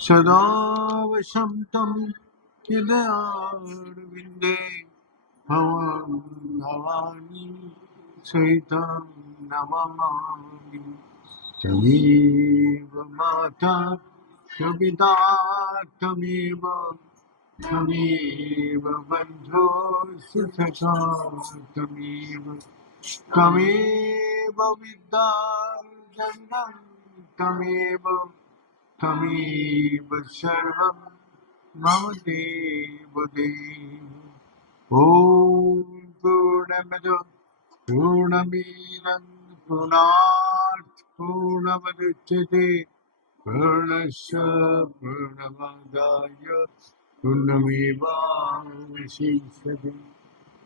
सदा वसन्तं हृदयारविन्दे भवानी सहितं नमामि त्वमेव माता च पिता त्वमेव बन्धुश्च सखा त्वमेव विद्याजनकं त्वमेव सर्वं मम देव ॐ पूर्णमद पूर्णमिदं पूर्णमुदच्यते पूर्णस्य पूर्णमादाय पूर्णमेवावशिष्यते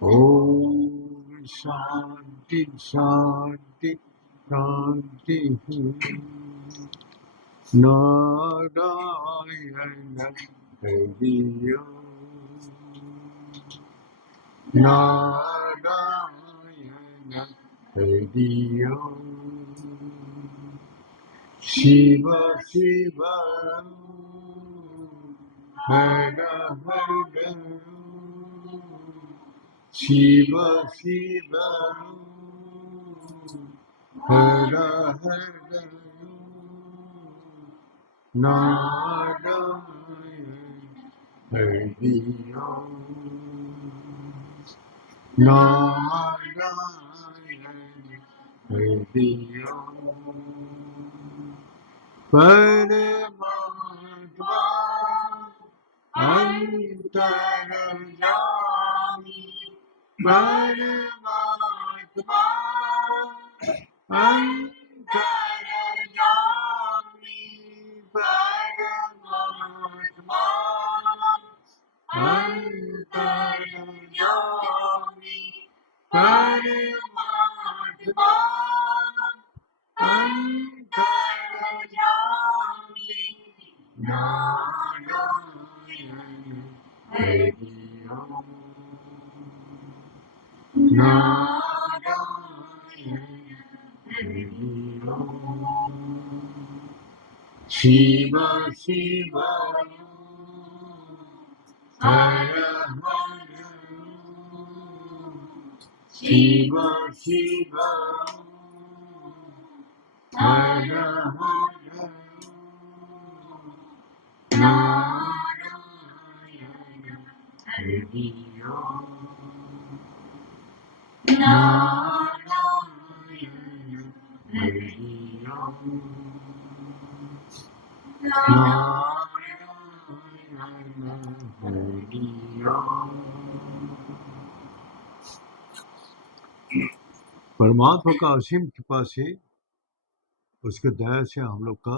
ॐ शान्ति शान्ति शान्तिः नारायण हरिः नारायण हरिः शिव शिव हर हर शिव शिव हर हर नारायण हरिः नारायण हरिः परमात्मा अंतर्यामी परमात्मा अंतर्यामी परमात्मा अंतर्यामी परमात्मा अंतर्यामी नारायण हरिः नारायण हरिः शिव शिव हर हर शिव शिव हर हर नारायण हरिः नारायण हरिः नारायण हरिः परमात्मा का असीम कृपा से उसके दया से हम लोग का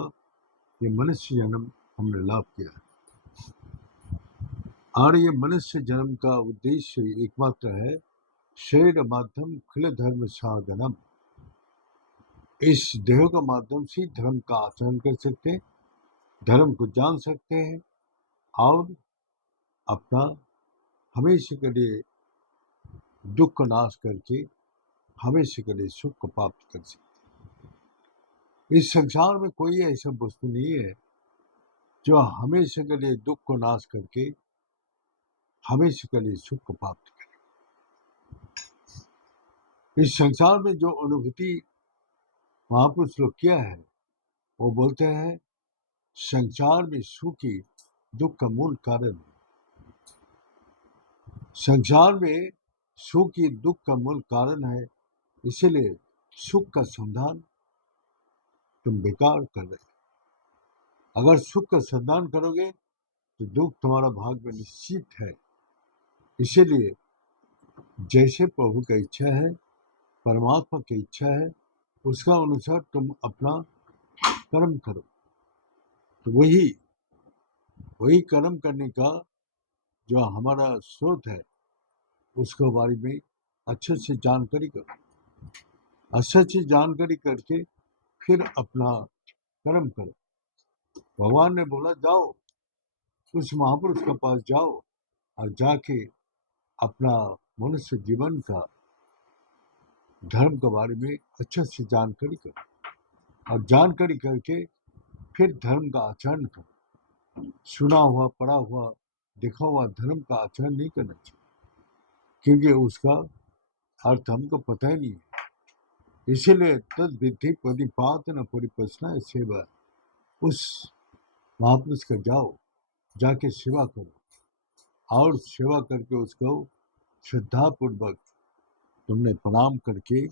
ये मनुष्य जन्म हमने लाभ किया है और ये मनुष्य जन्म का उद्देश्य एकमात्र है शरीर माध्यम खिल धर्म साधनम। इस देह का माध्यम से धर्म का आचरण कर सकते हैं, धर्म को जान सकते हैं और अपना हमेशा के लिए दुख का नाश करके हमेशा के लिए सुख को प्राप्त कर सकते हैं। इस संसार में कोई ऐसा वस्तु नहीं है जो हमेशा के लिए दुख को नाश करके हमेशा के लिए सुख को प्राप्त करे। इस संसार में जो अनुभूति महापुरुष लोग किया है वो बोलते हैं संसार में सुख ही दुख का मूल कारण है। संसार में सुख ही दुख का मूल कारण है, इसीलिए सुख का संधान तुम बेकार कर रहे। अगर सुख का संधान करोगे तो दुख तुम्हारा भाग में निश्चित है। इसीलिए जैसे प्रभु की इच्छा है, परमात्मा की इच्छा है, उसका अनुसार तुम अपना कर्म करो। तो वही कर्म करने का जो हमारा स्रोत है उसके बारे में अच्छे से जानकारी करो। अच्छे से जानकारी करके फिर अपना कर्म करो। भगवान ने बोला जाओ उस महापुरुष के पास जाओ और जाके अपना मनुष्य जीवन का धर्म के बारे में अच्छे से जानकारी करो और जानकारी करके फिर धर्म का आचरण करो। सुना हुआ, पढ़ा हुआ, देखा हुआ धर्म का आचरण नहीं करना चाहिए, क्योंकि उसका अर्थ हमको पता ही नहीं है। इसीलिए तद विधि परिपात न परिपसना सेवा, उस महापुरुष का जाओ, जाके सेवा करो, और सेवा करके उसको श्रद्धा पूर्वक तुमने प्रणाम करके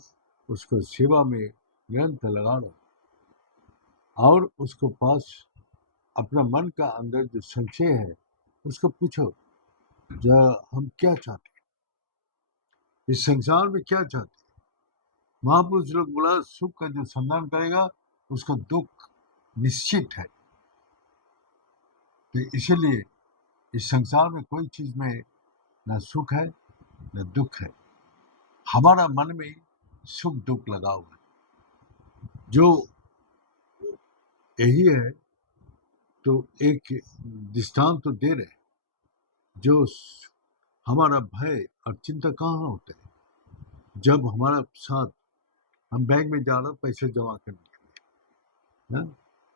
उसको सेवा में निरंतर लगा रहो, और उसको पास अपना मन का अंदर जो संशय है उसको पूछो, जो हम क्या चाहते हैं, इस संसार में क्या चाहते हैं। महापुरुष लोग बोला, सुख का जो संधान करेगा उसका दुख निश्चित है। तो इसीलिए इस संसार में कोई चीज में न सुख है न दुख है, हमारा मन में सुख दुख लगा हुआ है। जो यही है, तो एक दृष्टांत तो दे रहे, जो हमारा भय और चिंता कहाँ होता है, जब हमारा साथ हम बैंक में जा रहे पैसे जमा करने के लिए,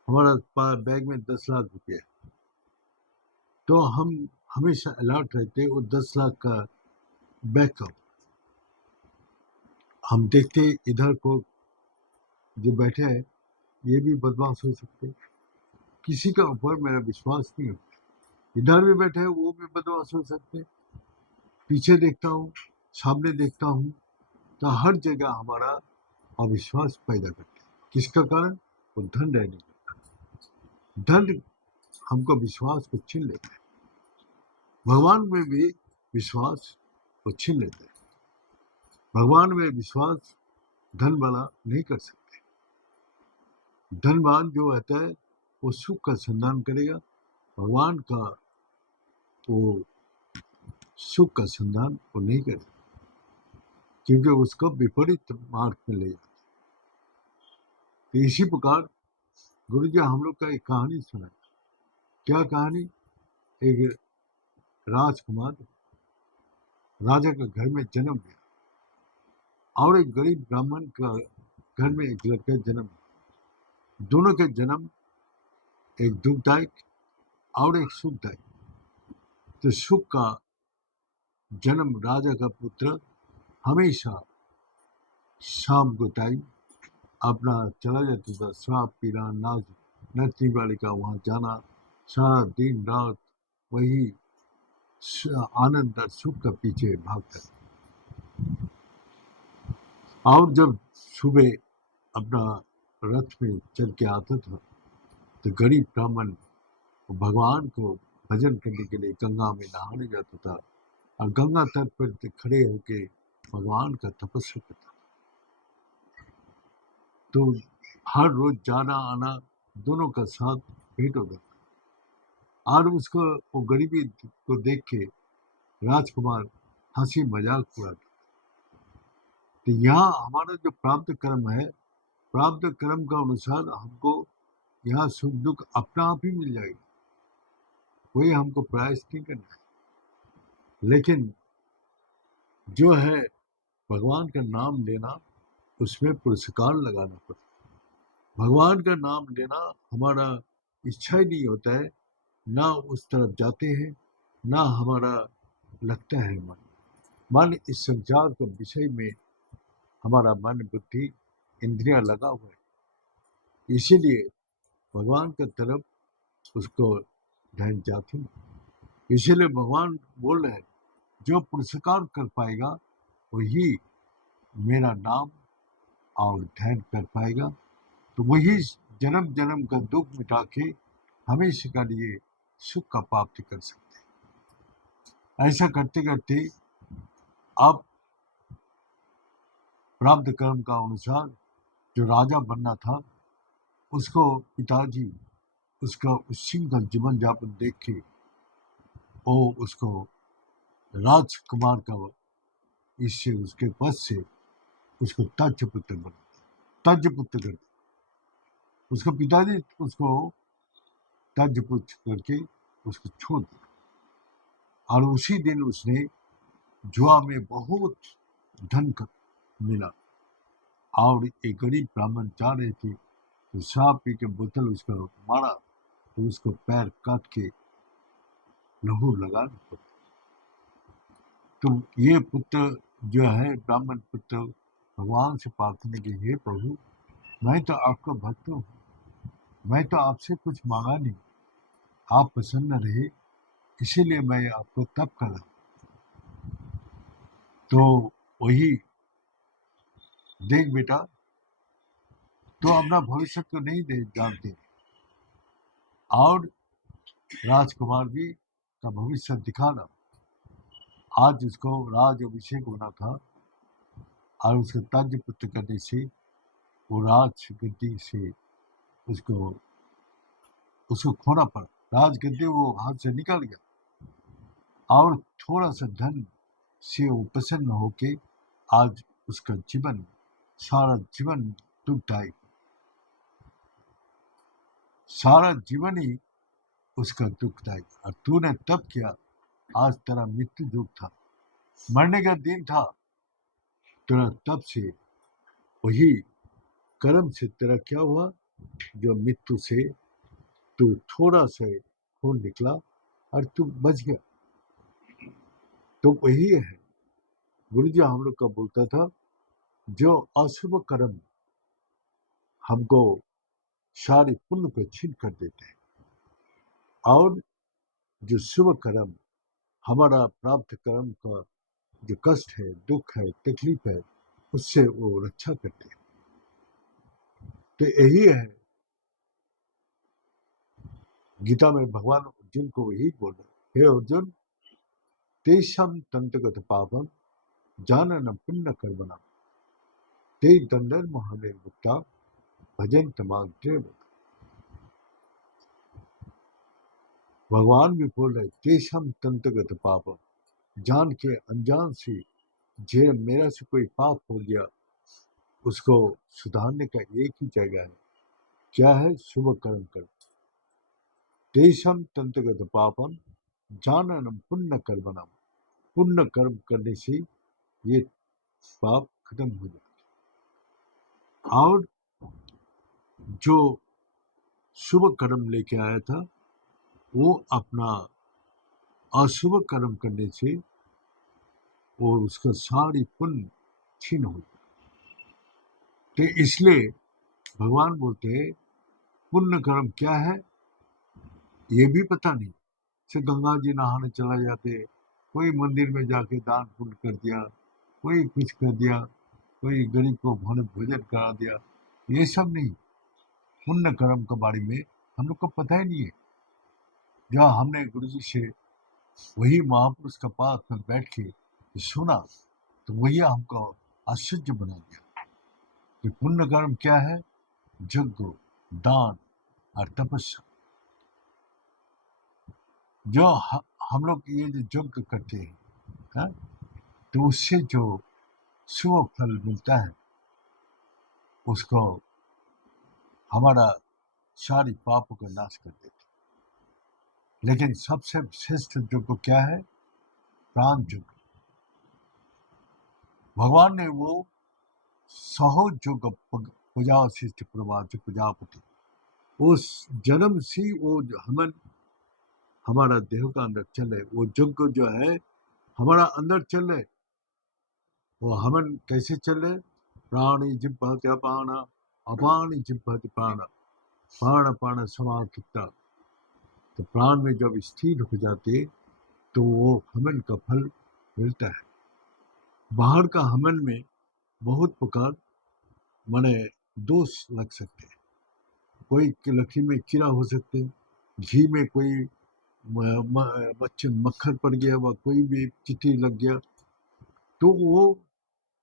हमारा बैग में 10 लाख रुपये, तो हम हमेशा अलर्ट रहते वो 10 लाख का बैकअप। हम देखते इधर को जो बैठे हैं ये भी बदमाश हो सकते, किसी का ऊपर मेरा विश्वास नहीं होता, इधर भी बैठे हैं वो भी बदमाश हो सकते। पीछे देखता हूँ, सामने देखता हूँ, तो हर जगह हमारा अविश्वास पैदा करते हैं। किसका कारण? वो धन रहने का। धन हमको विश्वास को छीन लेता है, भगवान में भी विश्वास को छीन लेता है। भगवान में विश्वास धन वाला नहीं कर सकते। धनवान जो रहता है वो सुख का संधान करेगा, भगवान का वो सुख का संधान वो नहीं करेगा, क्योंकि उसको विपरीत मार्ग में ले जाता। तो इसी प्रकार गुरु जी हम लोग का एक कहानी सुना। क्या कहानी? एक राजकुमार राजा का घर में जन्म लिया, और एक गरीब ब्राह्मण का घर में एक लड़का जन्म लिया। दोनों के जन्म एक दुखदायक और एक सुखदायक। तो सुख का जन्म राजा का पुत्र हमेशा शाम को टाइम अपना चला जाता था, शराब पीना, नाच नचनी वाली का वहाँ जाना, सारा दिन रात वही आनंद और सुख का पीछे भागता। और जब सुबह अपना रथ में चल के आता था, तो गरीब ब्राह्मण भगवान को भजन करने के लिए गंगा में नहाने जाता था, और गंगा तट पर खड़े होके भगवान का तपस्या करता था। तो हर रोज जाना आना दोनों का साथ भेंट होता था, और उसको वो गरीबी को देख के राजकुमार हंसी मजाक उड़ाता। तो यहाँ हमारा जो प्राप्त कर्म है, प्राप्त कर्म का अनुसार हमको यहाँ सुख दुख अपना आप ही मिल जाएगा, कोई हमको प्रयास नहीं करना है। लेकिन जो है भगवान का नाम लेना, उसमें पुरस्कार लगाना पड़ता। भगवान का नाम लेना हमारा इच्छा ही नहीं होता है, ना उस तरफ जाते हैं, ना हमारा लगता है मन इस संसार के विषय में हमारा मन बुद्धि इंद्रियां लगा हुआ है, इसीलिए भगवान की तरफ उसको ध्यान जाते हैं। इसीलिए भगवान बोल रहे हैं, जो पुरस्कार कर पाएगा वही मेरा नाम और ध्यान कर पाएगा, तो वही जन्म जन्म का दुख मिटा के हमेशा के लिए सुख का प्राप्ति कर सकते हैं। ऐसा करते करते अब प्राप्त कर्म का अनुसार जो राजा बनना था, उसको पिताजी उसका उसी का जीवन यापन देख के वो उसको राजकुमार का इससे उसके पद से उसको तज पुत्र बना, तज पुत्र कर उसका पिताजी उसको तज पुत्र करके उसको छोड़ दिया। और उसी दिन उसने जुआ में बहुत धन मिला, और एक गरीब ब्राह्मण चाह रहे थे तो शराब पी के बोतल उसको मारा तो उसको पैर काट के लहू लगा। तो ये पुत्र जो है ब्राह्मण पुत्र भगवान से प्रार्थना की, हे प्रभु मैं तो आपका भक्त हूँ, मैं तो आपसे कुछ मांगा नहीं, आप प्रसन्न रहे इसीलिए मैं आपको तप करा। तो वही देख बेटा, तो अपना भविष्य तो नहीं दे जानते, और राजकुमार भी का भविष्य दिखाना। आज उसको राज अभिषेक होना था और उसके ताज पुत्र करने से वो राज गद्दी से उसको उसको खोना पड़ा। राज गद्दी वो हाथ से निकल गया और थोड़ा सा धन से वो प्रसन्न होके आज उसका जीवन सारा जीवन दुखदायी, सारा जीवन ही उसका दुखदायी। और तूने तब किया, आज तेरा मृत्यु दुख था, मरने का दिन था तेरा, तब से वही कर्म से तेरा क्या हुआ, जो मृत्यु से तू थोड़ा सा खून निकला और तू बच गया। तो वही है गुरु जी हम लोग का बोलता था, जो अशुभ कर्म हमको सारे पुण्य को छीन कर देते हैं, और जो शुभ कर्म हमारा प्राप्त कर्म का जो कष्ट है, दुख है, तकलीफ है, उससे वो रक्षा करते हैं। तो यही है गीता में भगवान अर्जुन को यही बोल रहे, हे अर्जुन तेषां तंतगत पापम जानन पुण्य कर्मणा ते दंडर्महानिर्मुक्ता भजन्त मां देव। भगवान भी बोल रहे तेषां तंतगत पापम, जान के अनजान से जे मेरा से कोई पाप हो गया उसको सुधारने का एक ही जगह है, क्या है, शुभ कर्म कर। तेषां तंतगत पापम जाननम पुण्य कर्मणम, पुण्य कर्म करने से ये पाप खत्म हो जाता। और जो शुभ कर्म लेके आया था वो अपना अशुभ कर्म करने से वो उसका सारी पुण्य छीन हो जाता। तो इसलिए भगवान बोलते हैं पुण्य कर्म क्या है ये भी पता नहीं, से गंगा जी नहाने चला जाते, कोई मंदिर में जाके दान पुण्य कर दिया, कोई कुछ कर दिया, कोई गरीब को भोजन करा दिया, ये सब नहीं। पुण्य कर्म के बारे में हम लोग को पता ही नहीं है। जहाँ हमने गुरु जी से वही महापुरुष का पास में बैठ के सुना तो वही हमको आश्चर्य बना दिया कि पुण्य कर्म क्या है, यज्ञ, दान और तपस्या। जो हम लोग ये जो यज्ञ करते हैं हा? तो उससे जो शुभ फल मिलता है उसको हमारा सारी पापों का नाश कर देते। लेकिन सबसे श्रेष्ठ यज्ञ क्या है, प्राण यज्ञ। भगवान ने वो सहो यज्ञ पूजा शिष्ट प्रवाच प्रजापति, उस जन्म से वो हमन हमारा देह का अंदर चले, वो यज्ञ जो है हमारा अंदर चले, वो हमन कैसे चले, प्राणी जिह्वति अपान अपान जिह्वति प्राण प्राण प्राण समाकिता। तो प्राण में जब स्थिर हो जाते तो वो हमन का फल मिलता है। बाहर का हमन में बहुत प्रकार माने दोष लग सकते हैं, कोई लकड़ी में कीड़ा हो सकते हैं, घी में कोई बच्चे मक्खन पड़ गया व कोई भी चीटी लग गया तो वो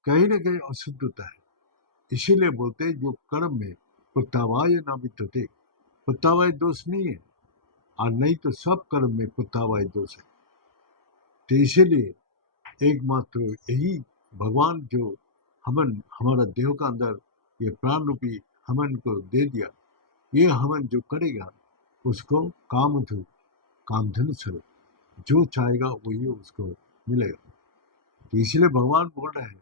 कहीं ना कहीं अशुद्ध होता है। इसीलिए बोलते हैं जो कर्म में पुत्तावाय न विद्यते, पुत्तावाय दोष नहीं है, और नहीं तो सब कर्म में पुत्तावाय दोष है। तो इसीलिए एकमात्र यही भगवान जो हमन हमारा देह का अंदर ये प्राण रूपी हमन को दे दिया, ये हमन जो करेगा उसको कामधनु स्वरूप जो चाहेगा वही उसको मिलेगा। तो इसलिए भगवान बोल रहे हैं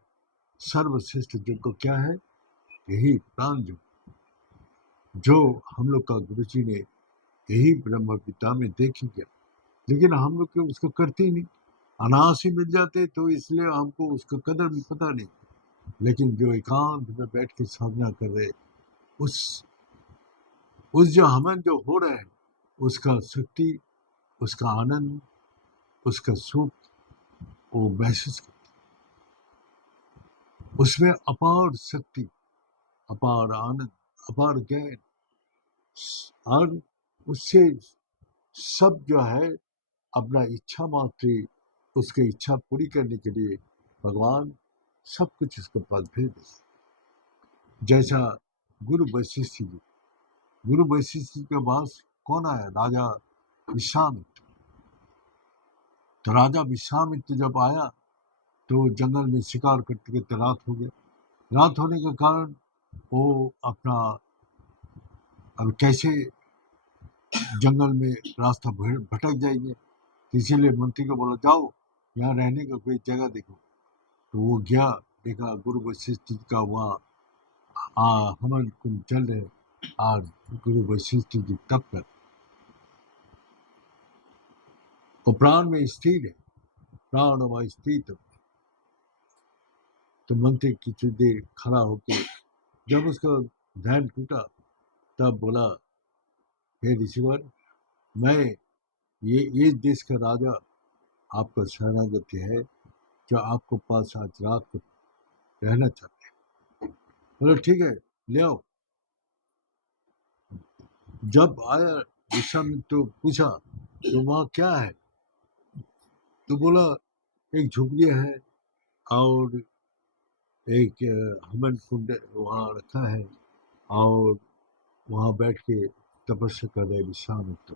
सर्वश्रेष्ठ यज्ञ क्या है, यही प्राण यज्ञ। जो हम लोग का गुरु जी ने यही ब्रह्म पिता में देखी गया, लेकिन हम लोग क्यों उसको करते ही नहीं। अनायास ही मिल जाते तो इसलिए हमको उसका कदर भी पता नहीं। लेकिन जो एकांत में बैठ के साधना कर रहे, उस जो हवन जो हो रहा है, उसका शक्ति, उसका आनंद, उसका सुख वो महसूस करते, उसमें अपार शक्ति, अपार आनंद, अपार ज्ञान, और उससे सब जो है अपना इच्छा मात्र, उसकी इच्छा पूरी करने के लिए भगवान सब कुछ उसके पास भेज दे। जैसा गुरु वशिष्ठ जी, गुरु वशिष्ठ जी के पास कौन आया? राजा विश्वामित्र। तो राजा विश्वामित्र जब आया तो जंगल में शिकार करते करते रात हो गया। रात होने के कारण वो अपना अब कैसे जंगल में रास्ता भटक जाएंगे, इसीलिए मंत्री को बोला जाओ यहाँ रहने का कोई जगह देखो। तो वो गया, देखा गुरु वशिष्ठ जी का वहाँ हवन कुंड चल रहे और गुरु वशिष्ठ जी तप कर वो प्राण में स्थिर है, प्राण व स्थित। तो मंत्री किसी देर खड़ा होके जब उसका ध्यान टूटा तब बोला, हे ऋषिवर, मैं ये देश का राजा आपका शरणागत है, जो आपको पास आज रात को रहना चाहते हैं। बोले ठीक है, ले आओ। जब आया विश्वामित्र तो पूछा तो वहाँ क्या है? तो बोला एक झुपड़ी है और एक हवन कुंड वहाँ रखा है और वहाँ बैठ के तपस्या कर रहे विश्वामित्र,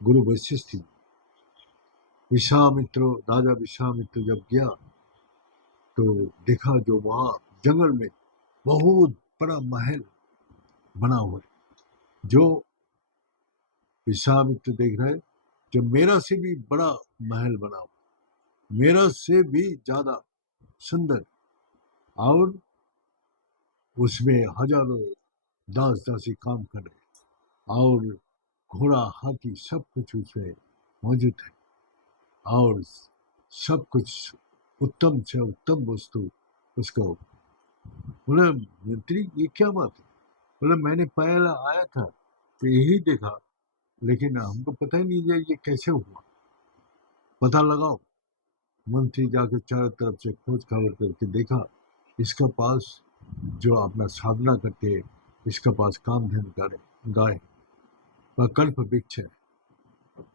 गुरु वशिष्ठ जी। विश्वामित्र, राजा विश्वामित्र जब गया तो देखा जो वहाँ जंगल में बहुत बड़ा महल बना हुआ है। जो विश्वामित्र देख रहे, जो मेरा से भी बड़ा महल बना हुआ, मेरा से भी ज्यादा सुंदर, और उसमें हजारों दास दासी काम कर रहे, और घोड़ा हाथी सब कुछ उसमें मौजूद है, और सब कुछ उत्तम से उत्तम वस्तु उसको। बोले मंत्री ये क्या बात है? बोले मैंने पहले आया था तो यही देखा, लेकिन हमको पता ही नहीं है ये कैसे हुआ, पता लगाओ। मंत्री जाकर चारों तरफ से खोज खबर करके देखा, इसका पास जो अपना साधना करते हैं, इसका पास कामधेनु गाय व कल्प वृक्ष है,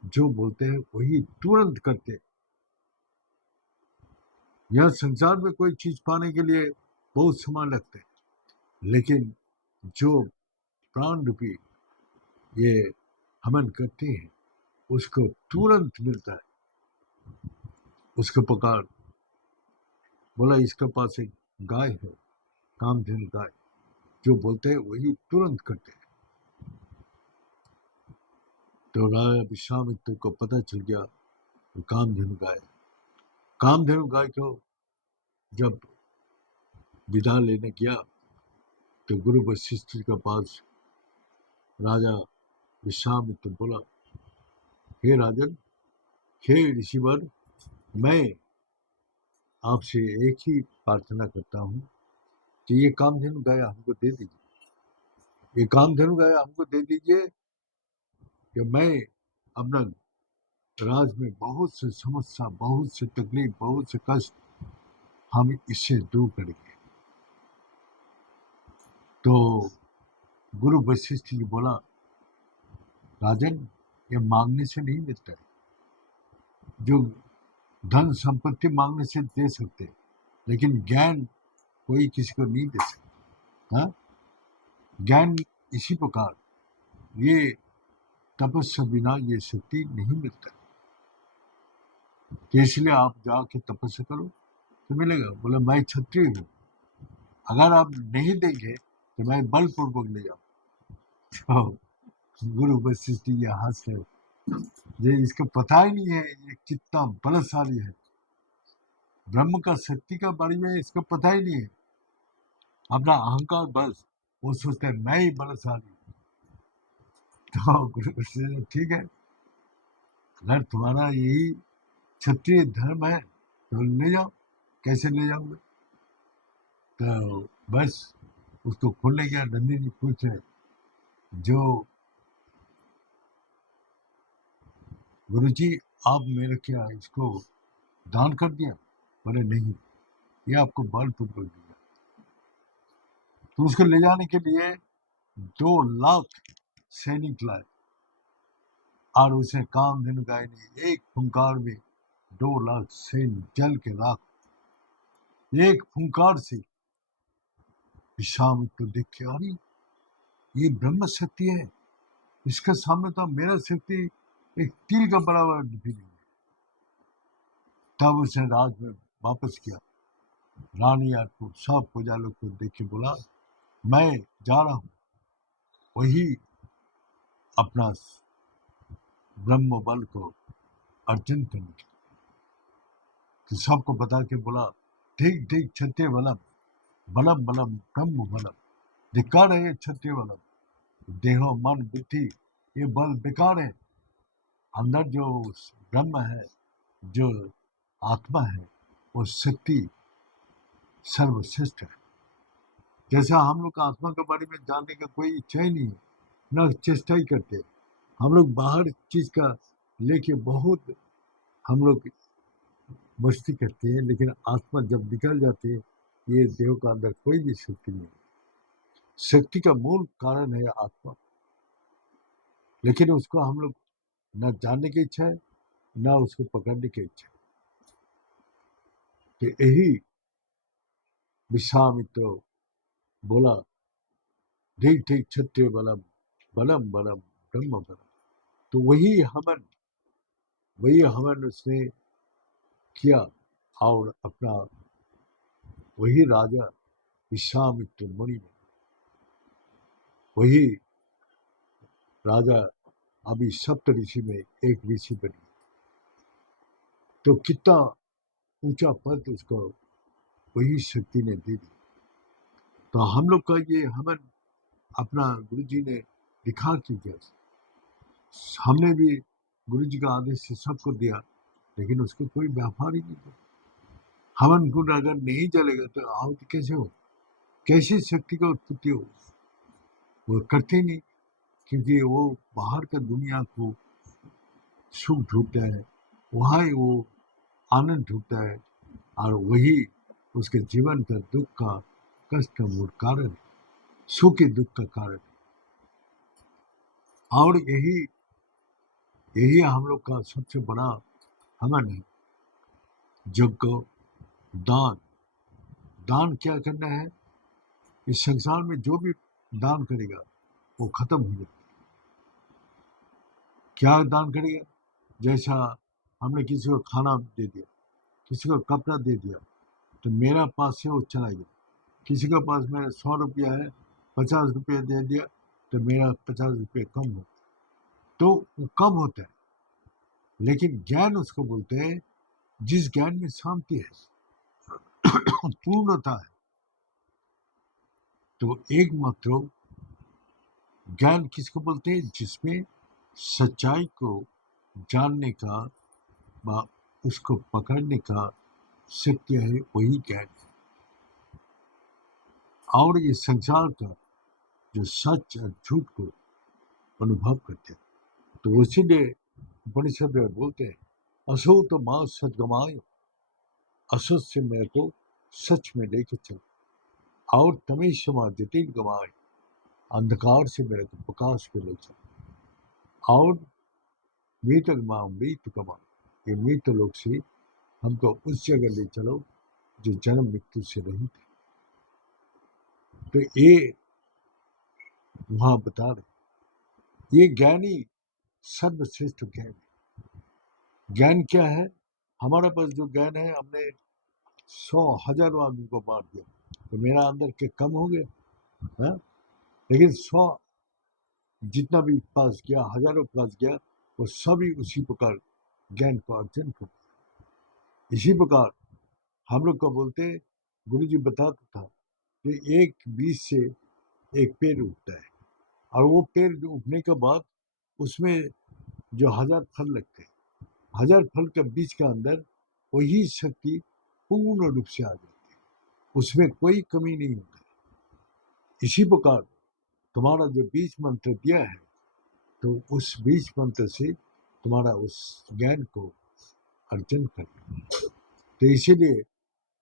जो बोलते हैं वही तुरंत करते। यह संसार में कोई चीज पाने के लिए बहुत समय लगता है, लेकिन जो प्राण रूपी ये हवन करते हैं उसको तुरंत मिलता है। उसको पुकार बोला इसके पास एक गाय है, कामधेनु गाय, जो बोलते हैं वही तुरंत करते हैं। तो राजा विश्वामित्र को पता चल गया कामधेनु गाय। कामधेनु गाय को जब विदा लेने गया तो गुरु वशिष्ठ के पास राजा विश्वामित्र बोला, हे राजन, हे ऋषिवर, मैं आपसे एक ही प्रार्थना करता हूँ कि ये कामधेनु गाय हमको दे दीजिए, ये कामधेनु गाय हमको दे दीजिए कि मैं अपना राज में बहुत से समस्या, बहुत से तकलीफ, बहुत से कष्ट हम इससे दूर करेंगे। तो गुरु वशिष्ठ जी बोला, राजन, ये मांगने से नहीं मिलता है, जो धन संपत्ति मांगने से दे सकते, लेकिन ज्ञान कोई किसी को नहीं दे सकता। हाँ? ज्ञान इसी प्रकार, ये तपस्या बिना ये शक्ति नहीं मिलता, तो इसलिए आप जाके तपस्या करो तो मिलेगा। बोला मैं क्षत्रिय हूँ, अगर आप नहीं देंगे तो मैं बलपूर्वक ले जाऊँ। तो गुरु वशिष्ठ जी हंस रहे, ये इसको पता ही नहीं है ये कितना बलशाली है, ब्रह्म का शक्ति का बारे में इसको पता ही नहीं है, अपना अहंकार बस वो सोचते हैं मैं ही बलशाली। तो गुरु से ठीक है, अगर तुम्हारा यही क्षत्रिय धर्म है तो ले जाओ। कैसे ले जाओगे? तो बस उसको खोलने गया, नंदी जी पूछ रहे जो गुरुजी आप मेरे क्या इसको दान कर दिया? बोले नहीं, ये आपको बलपूर्वक दिया। तो उसको ले जाने के लिए 2 लाख सैनिक लाए और उसे कामधेनु गाय ने एक फुंकार में 2 लाख सैनिक जल के राख, एक फुंकार से विश्वामित्र देख के, अरे ये ब्रह्म शक्ति है, इसका सामने तो मेरा शक्ति एक तिल का बराबर भी नहीं है। तब उसने राज में वापस किया, रानी यार को सब प्रजा लोग को देख के बोला मैं जा रहा हूँ वही अपना ब्रह्म बल को अर्जन करने के। तो सबको बता के बोला ठीक ठीक क्षत्रिय बलम, बलम बलम ब्रह्म बलम, धिक्कार है ये क्षत्रिय बलम, देहो मन बुद्धि ये बल बेकार है। अंदर जो ब्रह्म है, जो आत्मा है, वो शक्ति सर्वश्रेष्ठ है। जैसा हम लोग का आत्मा के बारे में जानने का कोई इच्छा ही नहीं है, न चेष्टा ही करते। हम लोग बाहर चीज का लेके बहुत हम लोग मस्ती करते हैं, लेकिन आत्मा जब निकल जाती है, ये देह का अंदर कोई भी शक्ति नहीं। शक्ति का मूल कारण है आत्मा, लेकिन उसको हम लोग न जानने की इच्छा है, न उसको पकड़ने की इच्छा है। तो यही विश्वामित्र बोला ठीक ठीक क्षत्रिय बलम, बलम बलम ब्रह्म बलम। तो वही हवन उसने किया और अपना वही राजा विश्वामित्र मुनि ने, वही राजा अभी सप्त ऋषि में एक ऋषि बने। तो कितना ऊंचा पद उसको वही शक्ति ने दे दी। तो हम लोग का ये हवन अपना गुरु जी ने दिखा कि कैसे हमने भी गुरु जी का आदेश से सबको दिया, लेकिन उसको कोई व्यापार ही नहीं किया। हवन कुंड अगर नहीं जलेगा तो आहुति कैसे हो, कैसी शक्ति का उत्पत्ति हो? वो करते नहीं, क्योंकि वो बाहर का दुनिया को सुख ढूंढता है, वहाँ ही वो आनंद ढूंढता है, और वही उसके जीवन का दुख का कष्ट का मूल कारण है, सुख के दुख का कारण है। और यही यही हम लोग का सबसे बड़ा हवन है, यज्ञ, दान। दान क्या करना है? इस संसार में जो भी दान करेगा वो खत्म हो जाएगा। क्या दान करेगा? जैसा हमने किसी को खाना दे दिया, किसी को कपड़ा दे दिया, तो मेरा पास से वो चला गया। किसी के पास मेरा 100 रुपया है, 50 रुपया दे दिया तो मेरा 50 रुपये कम हो, तो वो कम होता है। लेकिन ज्ञान उसको बोलते हैं जिस ज्ञान में शांति है, पूर्णता है। तो एकमात्र ज्ञान किसको बोलते हैं? जिसमें सच्चाई को जानने का व उसको पकड़ने का शक्ति है, वही ज्ञान है। और ये संसार का जो सच और झूठ को अनुभव करते हैं, तो इसीलिए उपनिषद में बोलते हैं असो तो माँ सदगमाय, असत से मेरे को सच में लेके चल, और तमेश माँ जटिल गमाए, अंधकार से मेरे को प्रकाश पे ले चल, और मृत माँ मृत कमा, ये मृत लोग से हमको उस जगह ले चलो जो जन्म मृत्यु से रहित है। तो ये वहां बता रहे, ये ज्ञानी सर्वश्रेष्ठ ज्ञान है। ज्ञान क्या है? हमारे पास जो ज्ञान है, हमने 100,000 आदमी को बांट दिया तो मेरा अंदर के कम हो गया है? लेकिन 100 जितना भी पास किया, हजारों पास गया, वो सभी उसी प्रकार ज्ञान को अर्जन कर। इसी प्रकार हम लोग को बोलते, गुरु जी बताता था कि एक बीज से एक पेड़ उगता है, और वो पेड़ जो उगने के बाद उसमें जो 1000 फल लगते हैं, 1000 फल के बीज के अंदर वही शक्ति पूर्ण रूप से आ जाती है, उसमें कोई कमी नहीं होती। इसी प्रकार तुम्हारा जो बीज मंत्र दिया है, तो उस बीज मंत्र से तुम्हारा उस ज्ञान को अर्जन करना। तो इसीलिए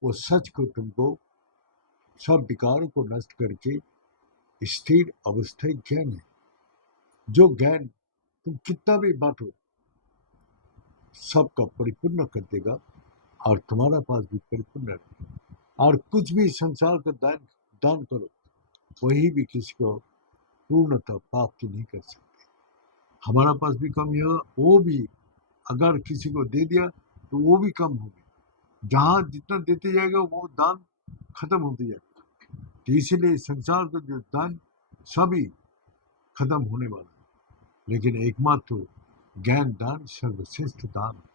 वो सच को तुमको, सब विकारों को नष्ट करके स्थिर अवस्था ज्ञान है। जो ज्ञान तुम कितना भी बांटो सबका परिपूर्ण कर देगा, और तुम्हारा पास भी परिपूर्ण रहेगा। और कुछ भी संसार का दान दान करो, वही भी किसी को पूर्णतः प्राप्ति नहीं कर सकते। हमारा पास भी कम होगा, वो भी अगर किसी को दे दिया तो वो भी कम होगी। जहाँ जितना देते जाएगा वो दान खत्म होते जाएगा। तो इसीलिए संसार का जो दान सभी खत्म होने वाला है, लेकिन एकमात्र ज्ञान दान सर्वश्रेष्ठ दान है।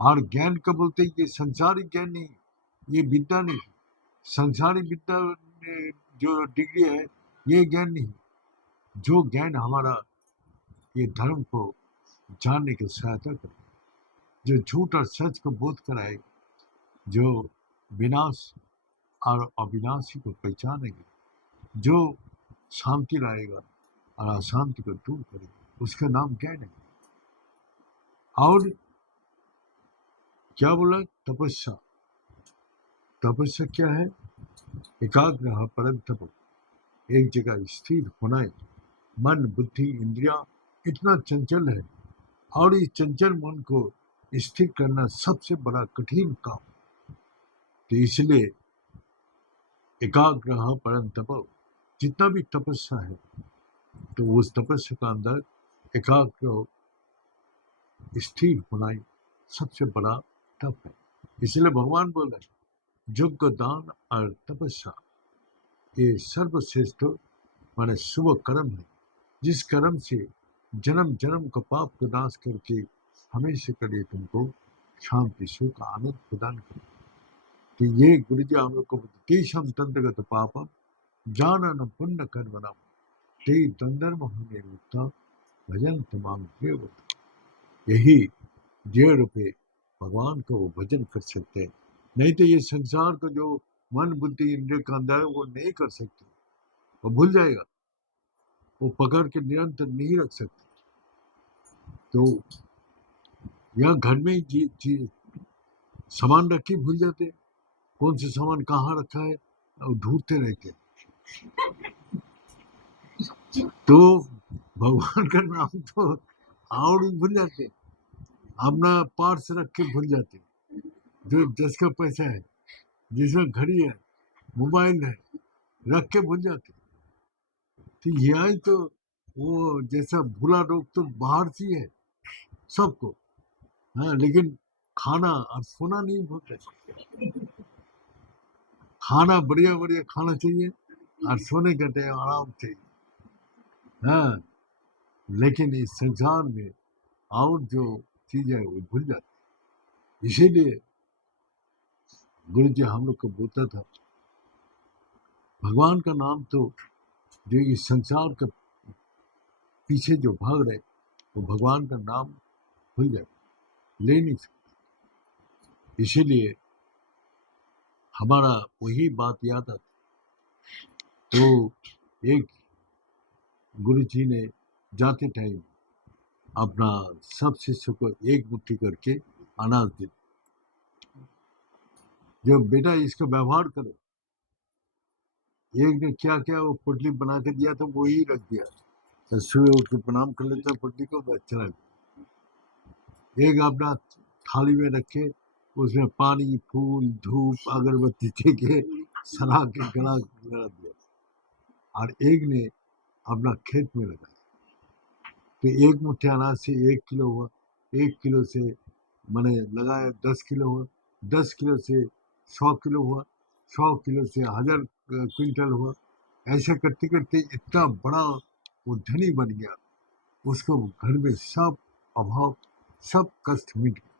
और ज्ञान का बोलते हैं, ये संसारिक ज्ञान नहीं, ये विद्या नहीं, संसारिक विद्या जो डिग्री है ये ज्ञान नहीं। जो ज्ञान हमारा ये धर्म को जानने की सहायता करे, जो झूठ और सच को बोध कराए, जो विनाश और अविनाशी को पहचानेंगे, जो शांति लाएगा और अशांति को दूर करेगा, उसका नाम ज्ञान है। और क्या बोला? तपस्या। तपस्या क्या है? एकाग्र परम तप, एक जगह स्थिर होना है। मन बुद्धि इंद्रिया इतना चंचल है, और इस चंचल मन को स्थिर करना सबसे बड़ा कठिन काम। तो इसलिए एकाग्र परम तप, जितना भी तपस्या है, तो उस तपस्या का अंदर एकाग्र स्थिर होना सबसे बड़ा तप है। इसलिए भगवान बोल रहे, यज्ञ दान और तपस्या ये सर्वश्रेष्ठ माने शुभ कर्म है, जिस कर्म से जन्म जन्म का पाप को नाश करके हमेशा के लिए तुमको शांति सुख आनंद प्रदान करे। तो ये गुरु जी हम लोग को तेषम तंत्रगत पापम जानन पुण्य कर्मणम ते तंदर्म होने मुक्ता भजन तमाम देव। यही देव रूपे भगवान का वो भजन कर सकते हैं, नहीं तो ये संसार का जो मन बुद्धि इंद्रिय का अंदर है वो नहीं कर सकते, वो भूल जाएगा, वो पकड़ के निरंतर नहीं रख सकते। तो यह घर में ही सामान रख के भूल जाते, कौन से सामान कहाँ रखा है और ढूंढते रहते। तो भगवान का नाम तो और भी भूल जाते, अपना पार्ट्स रख के भूल जाते, जो जिसका पैसा है, जिसमें घड़ी है, मोबाइल है, रख के भूल जाते। तो यही तो वो जैसा भूला रोग तो बाहर से है सबको, हाँ, लेकिन खाना और सोना नहीं भूलते। खाना बढ़िया बढ़िया खाना चाहिए और सोने का टाइम आराम चाहिए, हाँ, लेकिन इस संसार में और जो चीज है वो भूल जाती। इसीलिए गुरु जी हम लोग को बोलता था, भगवान का नाम तो जो इस संसार के पीछे जो भाग रहे, वो भगवान का नाम भूल जाए, ले नहीं सकते। इसीलिए हमारा वही बात याद आती। तो एक गुरु जी ने जाते टाइम अपना सब शिष्य को एक मुट्ठी करके अनाज दे, जो बेटा इसका व्यवहार करो। एक ने क्या क्या वो पुटली बना के दिया था, वो ही रख दिया, तो सुबह उठ के प्रणाम कर लेता पुटली को, बस चला गया। एक अपना थाली में रखे, उसमें पानी फूल धूप अगरबत्ती के सरा के गला दिया, और एक ने अपना खेत में लगाया। तो एक मुट्ठी अनाज से 1 किलो हुआ, 1 किलो से मैंने लगाया 10 किलो हुआ, 10 किलो से 100 किलो हुआ, 100 किलो से 1000 क्विंटल हुआ। ऐसे करते करते इतना बड़ा वो धनी बन गया, उसको घर में सब अभाव सब कष्ट मिट गया।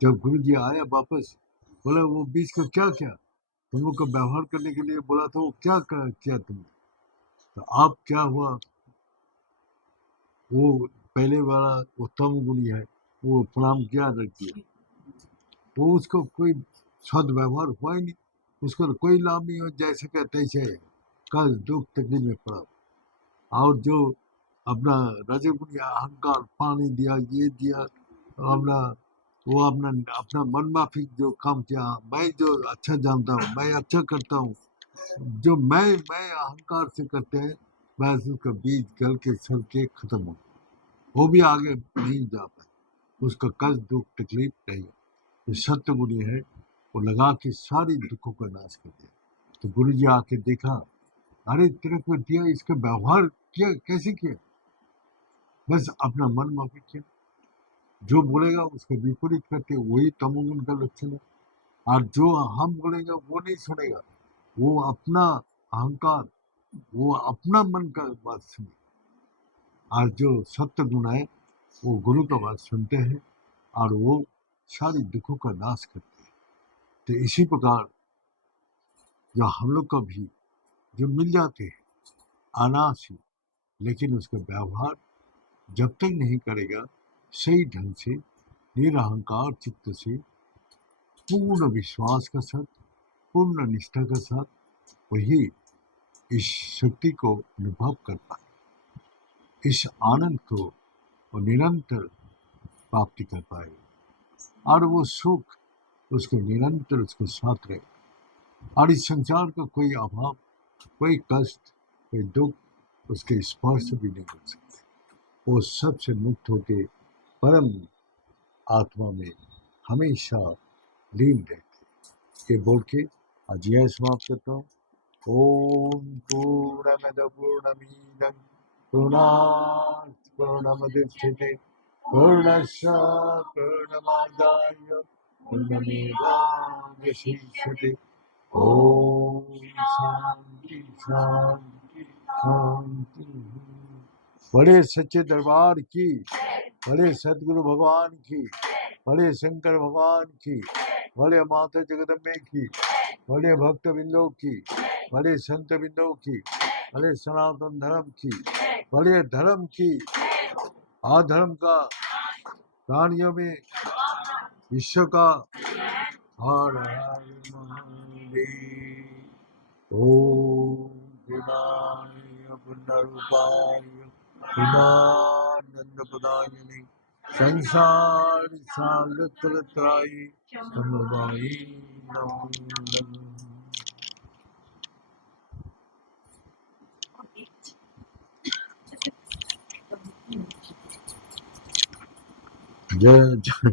जब गुरु जी आया वापस, बोला वो बीज का क्या क्या तुम लोग का व्यवहार करने के लिए बोला था, वो क्या किया तुमने? तो अब क्या हुआ, वो पहले वाला वो तमगुणी है, वो प्रणाम किया रख दिया, वो उसको कोई सदव्यवहार हुआ ही नहीं, उसको तो कोई लाभ नहीं हो, जैसे का तैसे है, कल दुख तकलीफ में पड़ा। और जो अपना रजोगुणी अहंकार पानी दिया, ये दिया, अपना वो अपना अपना मन माफी जो काम किया, मैं जो अच्छा जानता हूँ, मैं अच्छा करता हूँ, जो मैं अहंकार से करते हैं, बस उसका बीज गल के सड़ के खत्म हो, वो भी आगे नहीं जा पाए, उसका कष्ट दुख तकलीफ नहीं। ये सत्य गुणी है, वो लगा के सारी दुखों का नाश कर दिया। तो गुरु जी आके देखा, अरे तेरे को दिया, इसका व्यवहार किया कैसे किया, बस अपना मन माफी किया, जो बोलेगा उसके विपरीत करते, वही तमोगुण का लक्षण है। और जो हम बोलेगा वो नहीं सुनेगा, वो अपना अहंकार, वो अपना मन का बात सुने। और जो सत्य गुण है वो गुरु का बात सुनते हैं और वो सारी दुखों का नाश करते हैं। तो इसी प्रकार जो हम लोग का भी जो मिल जाते हैं अनायास ही, लेकिन उसका व्यवहार जब तक नहीं करेगा सही ढंग से, निरहंकार चित्त से, पूर्ण विश्वास का साथ, पूर्ण निष्ठा के साथ, वही इस शक्ति को अनुभव कर पाए, इस आनंद को और निरंतर प्राप्ति कर पाए, और वो सुख उसको निरंतर उसके साथ रहे, और इस संसार का कोई अभाव, कोई कष्ट, कोई दुख उसके स्पर्श भी नहीं कर सकते, वो सबसे मुक्त होके परम आत्मा में हमेशा लीन रहते। ये बोल के आज यह समाप्त करता हूँ। ओम पूर्णमद पूर्णमिदं पूर्णात् पूर्णमुदच्यते पूर्णस्य पूर्णमादाय पूर्णमेवावशिष्यते। ओम शांति शांति शांति। बड़े सच्चे दरबार की, बड़े सदगुरु भगवान की, बड़े शंकर भगवान की, बड़े माता जगदम्बे की, बड़े भक्त बिंदों की, बड़े संत बिंदों की, बड़े सनातन धर्म की, बड़े धर्म की, अधर्म का, प्राणियों में विश्व का। हर हर महादेव। ओम विनाय पुनरुपाय पुनानंद प्रदायिने संसार सागत्र त्रायी समवायी नमो नमः। जय जय